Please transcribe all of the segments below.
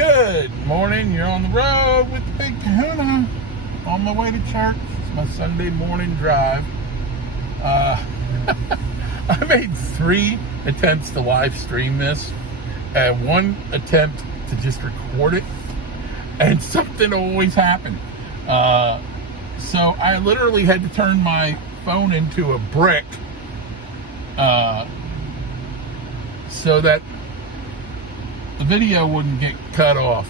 Good morning. You're on the road with the Big Kahuna on my way to church. It's my Sunday morning drive. I made 3 attempts to live stream this and 1 attempt to just record it, and something always happened. So I literally had to turn my phone into a brick so that the video wouldn't get cut off.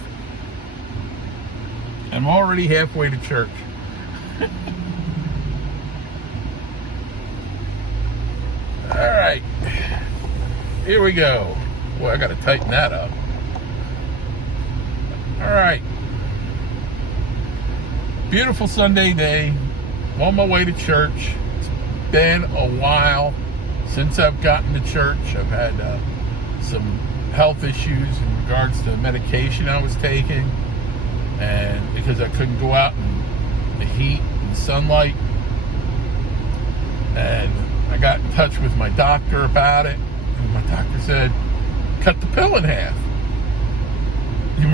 I'm already halfway to church. All right, here we go. Well, I got to tighten that up. All right, beautiful Sunday day. I'm on my way to church. It's been a while since I've gotten to church. I've had some health issues in regards to the medication I was taking, and because I couldn't go out in the heat and sunlight, and I got in touch with my doctor about it, and my doctor said, cut the pill in half. You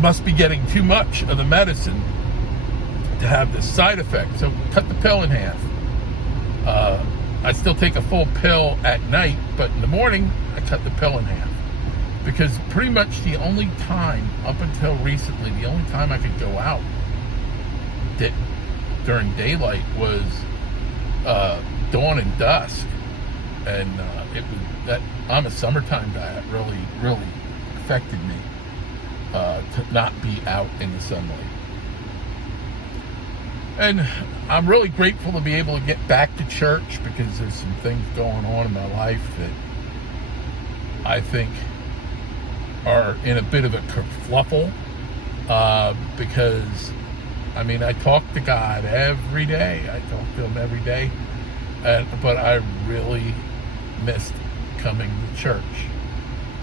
must be getting too much of the medicine to have this side effect, so cut the pill in half. I still take a full pill at night, but in the morning I cut the pill in half, because pretty much the only time up until recently, the only time I could go out that during daylight was dawn and dusk, and it was that I'm a summertime guy. It really affected me to not be out in the sunlight. And I'm really grateful to be able to get back to church, because there's some things going on in my life that I think are in a bit of a kerfluffle, because I mean, I talk to God every day. I talk to him every day, but I really missed coming to church.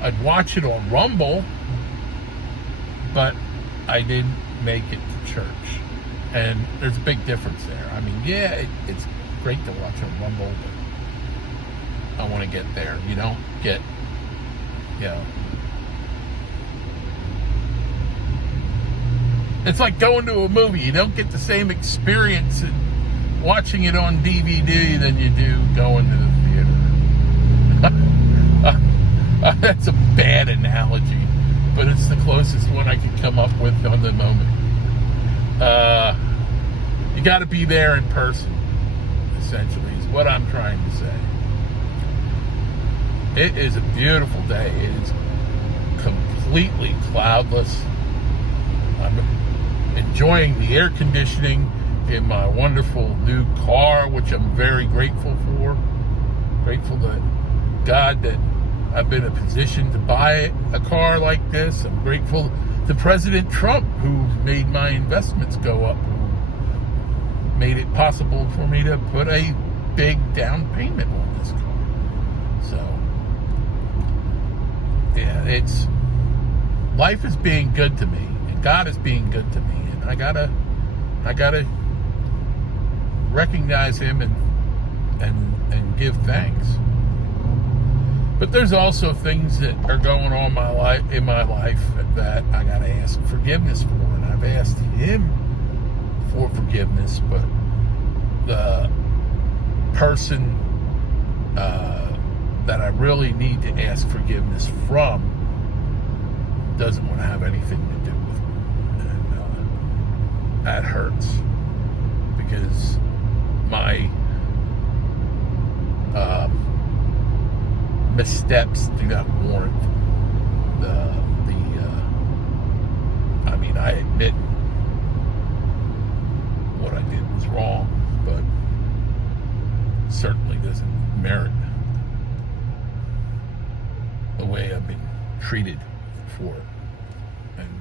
I'd watch it on Rumble, but I didn't make it to church. And there's a big difference there. I mean, yeah, it's great to watch on Rumble, but I want to get there. You don't get, it's like going to a movie. You don't get the same experience watching it on DVD than you do going to the theater. That's a bad analogy, but it's the closest one I could come up with on the moment. You got to be there in person, essentially, is what I'm trying to say. It is a beautiful day. It is completely cloudless. I'm enjoying the air conditioning in my wonderful new car, which I'm very grateful for. Grateful to God that I've been in a position to buy a car like this. I'm grateful to President Trump, who made my investments go up, who made it possible for me to put a big down payment on this car. So, yeah, life is being good to me, and God is being good to me, and I gotta recognize him and give thanks. But there's also things that are going on in my life that I gotta ask forgiveness for, and I've asked him for forgiveness, but the person that I really need to ask forgiveness from doesn't want to have anything to do with me, and that hurts, because my missteps do not warrant I mean, I admit what I did was wrong, but certainly doesn't merit the way I've been treated for it. And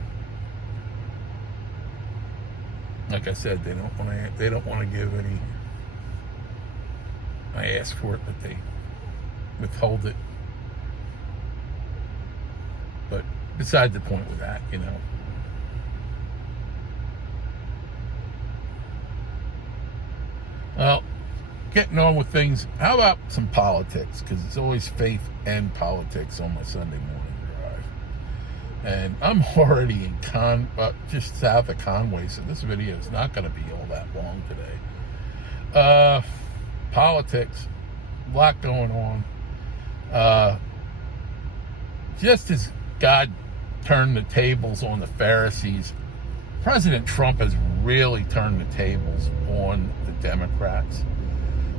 like I said, they don't want to give any. I ask for it, but they withhold it. But besides the point with that, Well, getting on with things. How about some politics? Because it's always faith and politics on my Sunday morning drive. And I'm already in just south of Conway, so this video is not going to be all that long today. Politics, a lot going on. Just as God turned the tables on the Pharisees, President Trump has really turned the tables on the Democrats.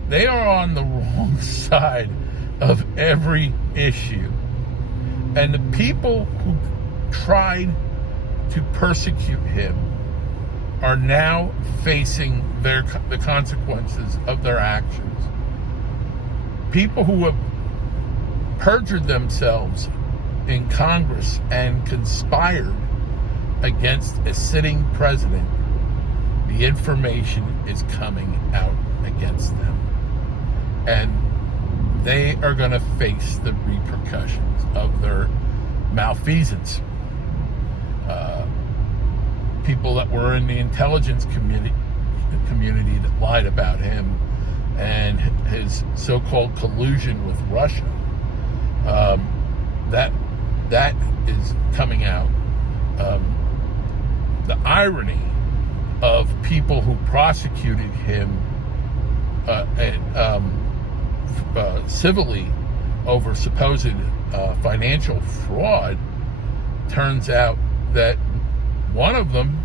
They are on the wrong side of every issue. And the people who tried to persecute him are now facing the consequences of their actions. People who have perjured themselves in Congress and conspired against a sitting president, the information is coming out against them. And they are going to face the repercussions of their malfeasance. People that were in the intelligence community that lied about him and his so-called collusion with Russia, that is coming out. The irony of people who prosecuted him civilly over supposed financial fraud, turns out that one of them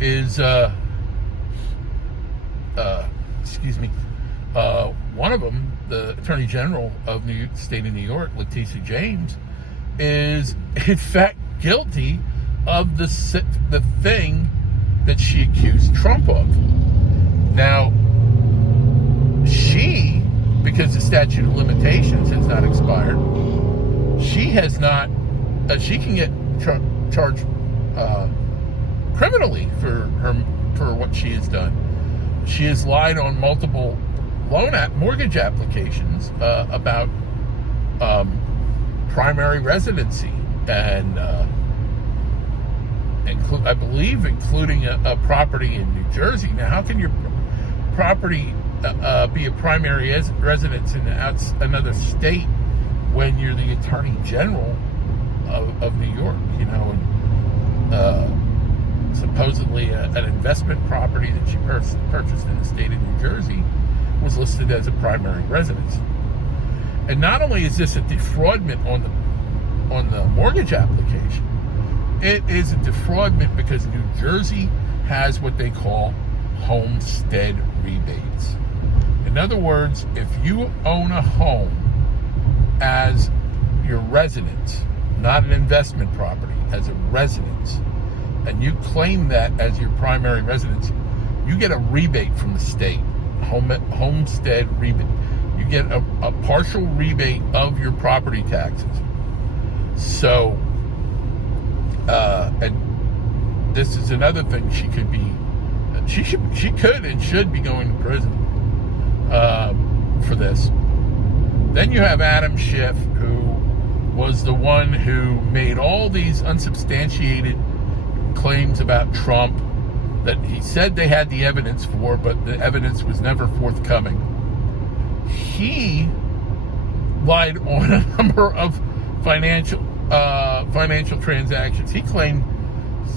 is one of them, the Attorney General of the state of New York, Letitia James, is in fact guilty of the thing that she accused Trump of. Now, she, because the statute of limitations has not expired, she has not. She can get charged criminally for what she has done. She has lied on multiple mortgage applications about primary residency and I believe including a property in New Jersey. Now, how can your property be a primary residence in another state when you're the Attorney General of New York? You know, and supposedly an investment property that she purchased in the state of New Jersey was listed as a primary residence. And not only is this a defraudment on the mortgage application, it is a defraudment because New Jersey has what they call homestead rebates. In other words, if you own a home as your residence, not an investment property, as a residence, and you claim that as your primary residence, you get a rebate from the state, homestead rebate. You get a partial rebate of your property taxes. So, and this is another thing she could and should be going to prison for this. Then you have Adam Schiff, who was the one who made all these unsubstantiated claims about Trump that he said they had the evidence for, but the evidence was never forthcoming. He lied on a number of financial transactions. He claimed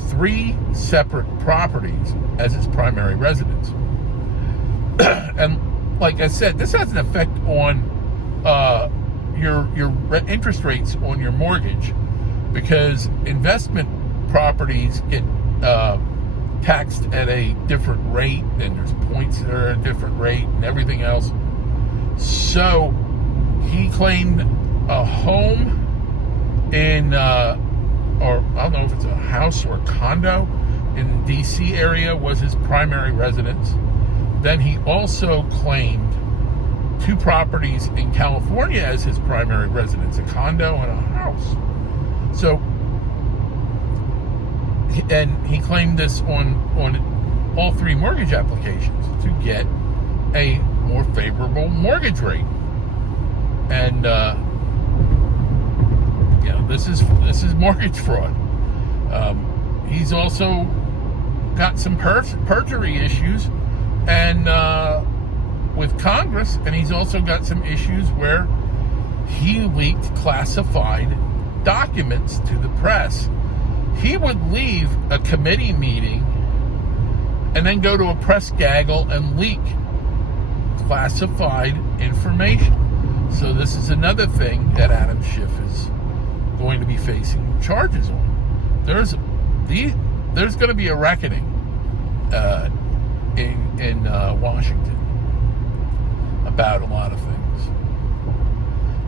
3 separate properties as his primary residence. And like I said, this has an effect on your interest rates on your mortgage, because investment properties get taxed at a different rate, and there's points that are at a different rate and everything else. So he claimed a home in, or I don't know if it's a house or a condo in the DC area was his primary residence. Then he also claimed 2 properties in California as his primary residence, a condo and a house. So, and he claimed this on all 3 mortgage applications to get a more favorable mortgage rate. And this is mortgage fraud. He's also got some perjury issues and with Congress, and he's also got some issues where he leaked classified documents to the press, he would leave a committee meeting and then go to a press gaggle and leak classified information. So this is another thing that Adam Schiff is going to be facing charges on. There's going to be a reckoning in Washington about a lot of things.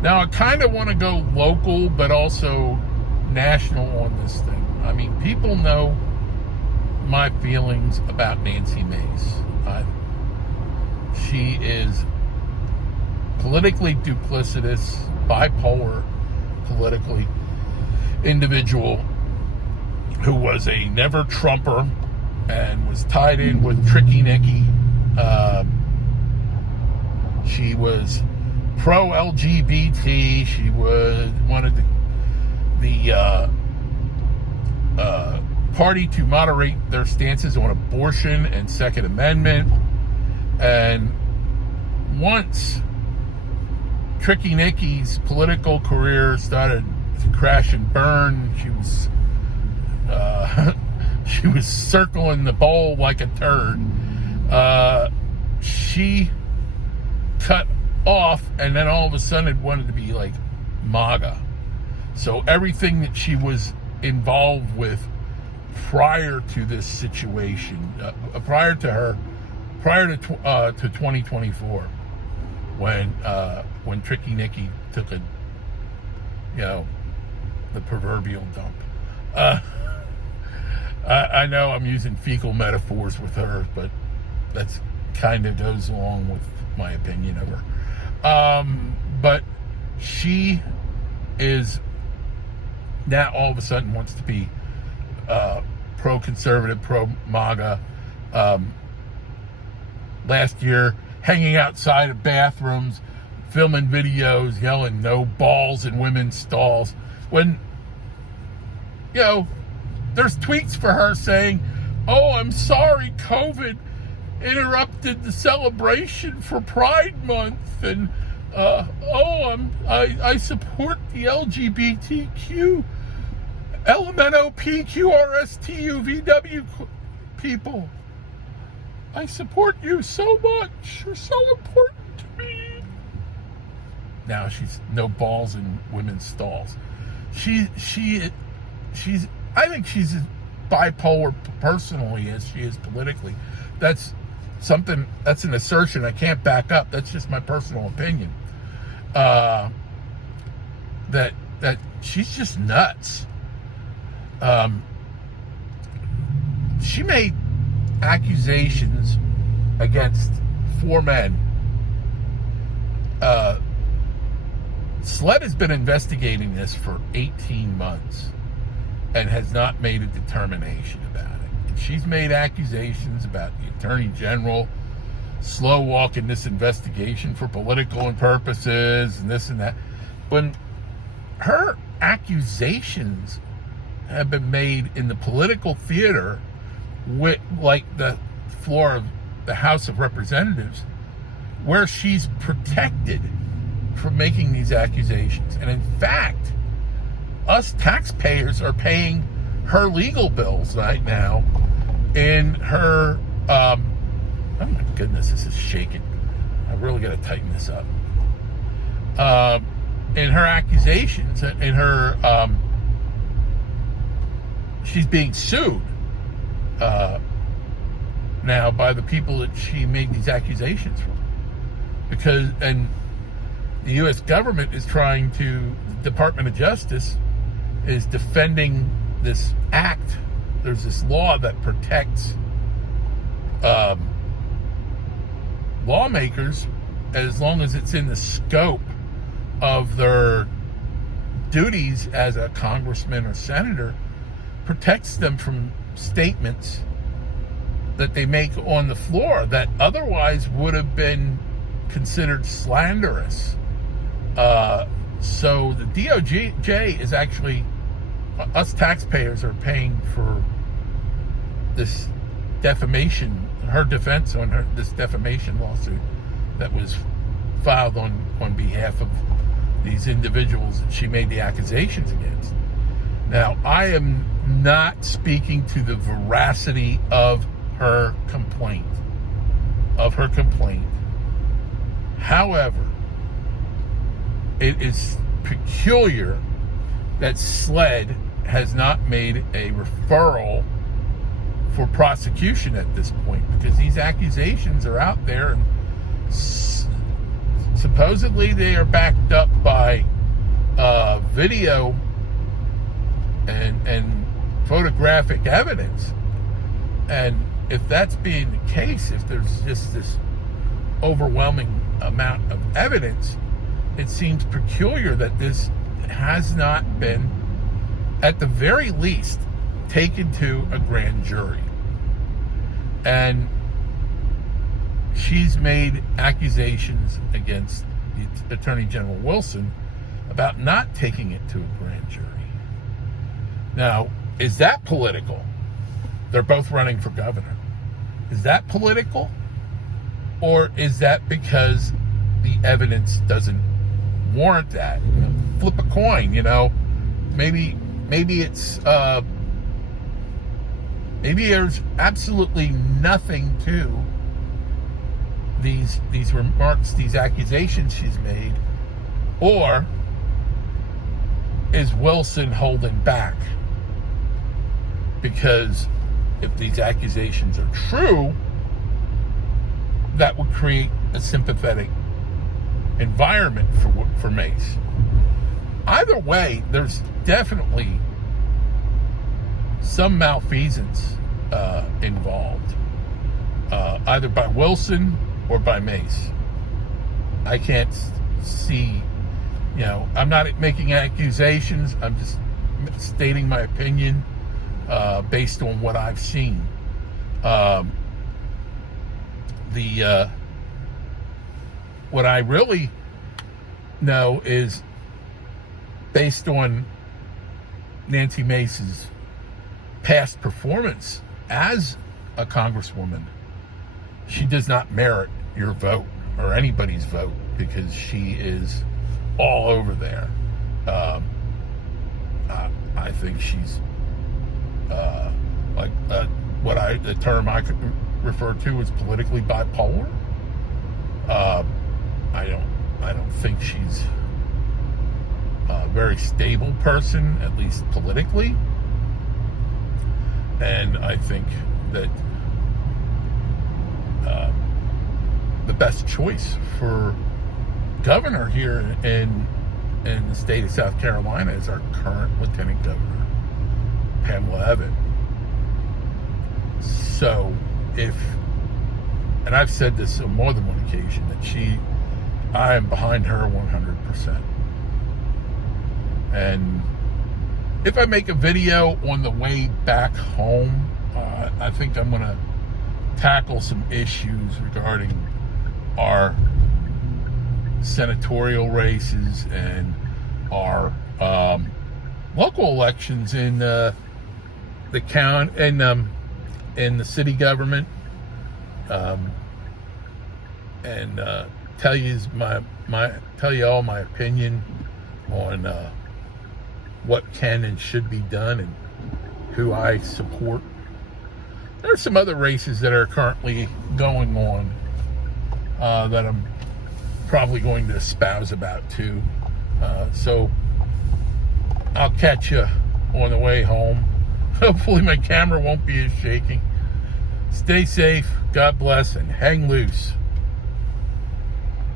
Now, I kind of want to go local, but also national on this thing. I mean, people know my feelings about Nancy Mace. She is politically duplicitous, bipolar, politically individual who was a never Trumper and was tied in with Tricky Nikki. She was pro-LGBT. She wanted the party to moderate their stances on abortion and Second Amendment. And once Tricky Nikki's political career started to crash and burn, she was circling the bowl like a turd. She cut off, and then all of a sudden it wanted to be like MAGA. So everything that she was involved with prior to this situation, prior to 2024, when Tricky Nikki took the proverbial dump. I know I'm using fecal metaphors with her, but that's kind of goes along with my opinion of her. But she is now all of a sudden wants to be pro-conservative, pro-MAGA. Last year, hanging outside of bathrooms, filming videos, yelling "no balls in women's stalls." When, there's tweets for her saying, "Oh, I'm sorry, COVID interrupted the celebration for Pride Month," and I support the LGBTQ, LMNOPQRSTUVW people. I support you so much. You're so important to me. Now she's no balls in women's stalls. She's I think she's as bipolar personally as she is politically. That's an assertion I can't back up. That's just my personal opinion. That she's just nuts. She made accusations against 4 men. SLED has been investigating this for 18 months and has not made a determination about it. And she's made accusations about the Attorney General slow walking this investigation for political purposes and this and that. When her accusations have been made in the political theater, with like the floor of the House of Representatives, where she's protected from making these accusations. And in fact, us taxpayers are paying her legal bills right now in her, oh my goodness, this is shaking. I really got to tighten this up. In her accusations, in her, she's being sued now by the people that she made these accusations from. And the U.S. government is trying to, the Department of Justice is defending this act. There's this law that protects lawmakers as long as it's in the scope of their duties as a congressman or senator, protects them from statements that they make on the floor that otherwise would have been considered slanderous. So the DOJ is actually, us taxpayers are paying for this defamation, her defense on this defamation lawsuit that was filed on behalf of these individuals that she made the accusations against. Now, I am not speaking to the veracity of her complaint. However, it is peculiar that SLED has not made a referral for prosecution at this point, because these accusations are out there, and supposedly they are backed up by video and photographic evidence. And if that's being the case, if there's just this overwhelming amount of evidence, it seems peculiar that this has not been, at the very least, taken to a grand jury. And she's made accusations against the Attorney General Wilson about not taking it to a grand jury. Now, is that political? They're both running for governor. Is that political? Or is that because the evidence doesn't warrant that? Flip a coin, Maybe it's maybe there's absolutely nothing to these remarks, these accusations she's made, or is Wilson holding back? Because if these accusations are true, that would create a sympathetic environment for Mace. Either way, there's definitely some malfeasance involved, either by Wilson or by Mace. I can't see, I'm not making accusations. I'm just stating my opinion based on what I've seen. What I really know is, based on Nancy Mace's past performance as a congresswoman, she does not merit your vote or anybody's vote, because she is all over there. I think she's the term I could refer to as politically bipolar. I don't think she's a very stable person, at least politically. And I think that the best choice for governor here in the state of South Carolina is our current Lieutenant Governor, Pamela Evans. So and I've said this on more than one occasion, that I am behind her 100%. And if I make a video on the way back home, I think I'm going to tackle some issues regarding our senatorial races and our local elections in the county and in the city government, and tell you all my opinion on what can and should be done and who I support. There are some other races that are currently going on that I'm probably going to espouse about too. So I'll catch you on the way home. Hopefully my camera won't be as shaking. Stay safe, God bless, and hang loose.